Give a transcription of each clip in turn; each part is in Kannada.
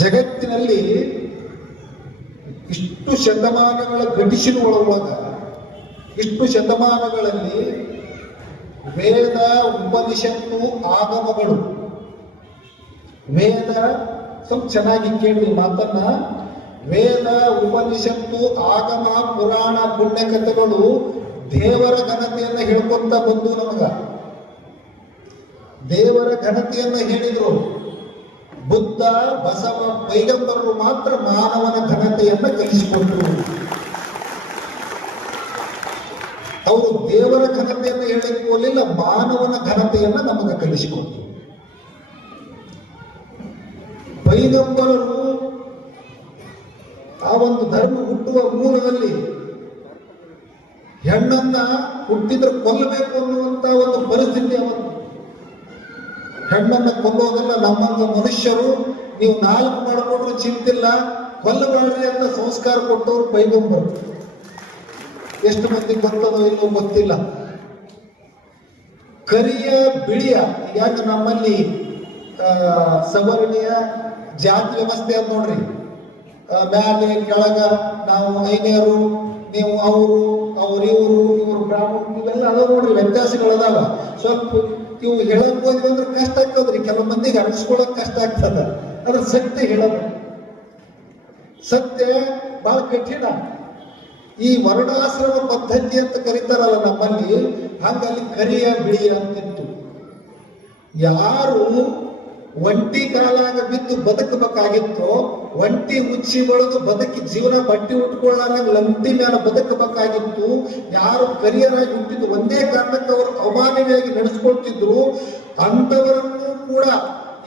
ಜಗತ್ತಿನಲ್ಲಿ ಇಷ್ಟು ಶತಮಾನಗಳ ಘಟಿಸಿನ ಒಳಗೊಳಗ, ಇಷ್ಟು ಶತಮಾನಗಳಲ್ಲಿ ವೇದ ಉಪನಿಷತ್ತು ಆಗಮಗಳು, ವೇದ ಸ್ವಲ್ಪ ಚೆನ್ನಾಗಿ ಕೇಳಿ ಈ ಮಾತನ್ನ. ವೇದ ಉಪನಿಷತ್ತು ಆಗಮ ಪುರಾಣ ಪುಣ್ಯಕಥೆಗಳು ದೇವರ ಘನತೆಯನ್ನು ಹೇಳ್ಕೊಂತ ಬಂದು ನಮಗ. ದೇವರ ಘನತೆಯನ್ನು ಹೇಳಿದ್ರು ಬುದ್ಧ, ಬಸವ, ಪೈಗಂಬರರು ಮಾತ್ರ ಮಾನವನ ಘನತೆಯನ್ನ ಕಲಿಸಿಕೊಟ್ಟರು ಅವರು ದೇವರ ಘನತೆಯನ್ನು ಹೇಳಕ್ಕೆ ಹೋಗಲಿಲ್ಲ, ಮಾನವನ ಘನತೆಯನ್ನ ನಮಗೆ ಕಲಿಸಿಕೊಟ್ರು ಪೈಗಂಬರರು ಆ ಒಂದು ಧರ್ಮ ಹುಟ್ಟುವ ಮೂಲದಲ್ಲಿ ಹೆಣ್ಣನ್ನ ಹುಟ್ಟಿದ್ರೆ ಕೊಲ್ಲಬೇಕು ಅನ್ನುವಂತ ಒಂದು ಪರಿಸ್ಥಿತಿ ಅವತ್ತು ಹೆಣ್ಣನ್ನ ಕೊಲ್ಲೋದಲ್ಲ ನಮ್ಮಂತ ಮನುಷ್ಯರು, ನೀವು ನಾಲ್ಕು ಮಾಡಿಕೊಂಡ್ರು ಚಿಂತಿಲ್ಲ ಕೊಲ್ಲಬೇಡ್ರಿ ಅಂತ ಸಂಸ್ಕಾರ ಕೊಟ್ಟವ್ರು ಪೈಗಂಬರು. ಎಷ್ಟು ಮಂದಿ ಗೊತ್ತದೋ ಇಲ್ಲೋ ಗೊತ್ತಿಲ್ಲ. ಕರಿಯ ಬಿಳಿಯ, ಯಾಕೆ ನಮ್ಮಲ್ಲಿ ಸವರ್ಣೀಯ ಜಾತಿ ವ್ಯವಸ್ಥೆ ಅಂತ ನೋಡ್ರಿ. ಮ್ಯಾಲೆ, ಕೆಳಗ ನಾವು ಐನೇರು ನೀವು ಅವರು, ಅವರಿವರು, ಇವರು ಇವರು ಬ್ರಾಹ್ಮಣ ಇವೆಲ್ಲ ಅದಾವ ನೋಡ್ರಿ ವ್ಯತ್ಯಾಸಗಳದಾವ ಸ್ವಲ್ಪ ಇವು ಹೇಳಕ್ ಹೋದ್ವಿ ಅಂದ್ರೆ ಕಷ್ಟ ಆಗ್ತದ್ರಿ. ಕೆಲವು ಮಂದಿಗೆ ಅನಿಸ್ಕೊಳಕ್ ಕಷ್ಟ ಆಗ್ತದ. ಅದ್ರ ಸತ್ಯ ಹೇಳೋದು. ಸತ್ಯ ಬಹಳ ಕಠಿಣ. ಈ ವರ್ಣಾಶ್ರಮ ಪದ್ಧತಿ ಅಂತ ಕರೀತಾರಲ್ಲ ನಮ್ಮಲ್ಲಿ, ಹಂಗಲ್ಲಿ ಕರಿಯ ಬಿಳಿಯ ಅಂತಿತ್ತು. ಯಾರು ಒಂಟಿ ಕಾಲಾಗ ಬಿದ್ದು ಬದುಕಬೇಕಾಗಿತ್ತು, ಒಂಟಿ ಉಚ್ಚಿ ಬೆಳೆದು ಬದುಕಿ ಜೀವನ ಬಟ್ಟಿ ಉಟ್ಕೊಳ್ಳಾರ ಲಂಟಿ ಮ್ಯಾಲ ಬದುಕಬೇಕಾಗಿತ್ತು. ಯಾರು ಕರಿಯರಾಗಿ ಹುಟ್ಟಿದ್ದು ಒಂದೇ ಕಾರಣಕ್ಕೆ ಅವರು ಅಮಾನವಿಯಾಗಿ ನಡೆಸ್ಕೊಳ್ತಿದ್ರು. ಅಂತವರನ್ನು ಕೂಡ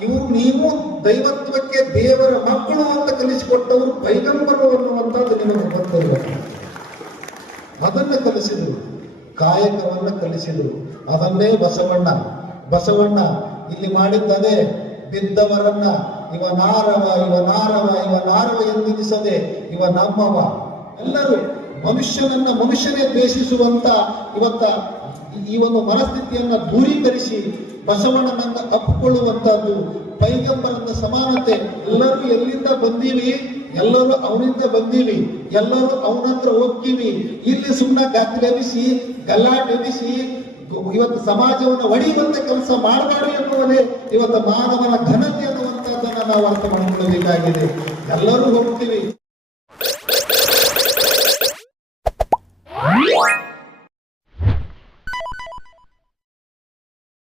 ಇವರು ನೀವು ದೈವತ್ವಕ್ಕೆ ದೇವರ ಮಕ್ಕಳು ಅಂತ ಕಲಿಸಿಕೊಟ್ಟವರು ಪೈಗಂಬರು ಅನ್ನುವಂಥದ್ದು ನಿಮಗೆ ಗೊತ್ತಿರಬೇಕು ಅದನ್ನ ಕಲಿಸಿದರು, ಕಾಯಕವನ್ನ ಕಲಿಸಿದರು. ಅದನ್ನೇ ಬಸವಣ್ಣ. ಬಸವಣ್ಣ ಇಲ್ಲಿ ಮಾಡಿದ್ದದೇ ಬಿದ್ದವರನ್ನ ಇವ ನಾರವ ಇವ ನಾರವ ಇವ ನಾರವ ಎಂದೆನಿಸದೆ ಇವ ನಮ್ಮವ. ಎಲ್ಲರೂ ಮನುಷ್ಯನನ್ನ ಮನುಷ್ಯನೇ ದ್ವೇಷಿಸುವಂತ ಇವತ್ತ ಈ ಒಂದು ಮನಸ್ಥಿತಿಯನ್ನ ದೂರೀಕರಿಸಿ ಬಸವಣ್ಣನನ್ನ ಅಪ್ಪಿಕೊಳ್ಳುವಂತದ್ದು ಪೈಗಂಬರನ್ನ ಸಮಾನತೆ. ಎಲ್ಲರೂ ಎಲ್ಲಿಂದ ಬಂದೀವಿ? ಎಲ್ಲರೂ ಅವನಿಂದ ಬಂದೀವಿ. ಎಲ್ಲರೂ ಅವನ ಹತ್ರ ಹೋಗ್ತೀವಿ. ಇಲ್ಲಿ ಸುಮ್ಮನೆ ಗದ್ದೆಬಿಸಿ ಗಲಾಟೆ ಎಬ್ಬಿಸಿ ಇವತ್ತು ಸಮಾಜವನ್ನು ಒಡೆಯುವಂತ ಕೆಲಸ ಮಾಡಬಾರ್ದು ಎನ್ನುವುದೇ ಇವತ್ತು ಮಾನವನ ಘನತೆ ಅನ್ನುವಂಥದ್ದನ್ನ ನಾವು ಅರ್ಥ ಮಾಡಿಕೊಳ್ಳಬೇಕಾಗಿದೆ ಎಲ್ಲರೂ ಹೋಗ್ತೀವಿ.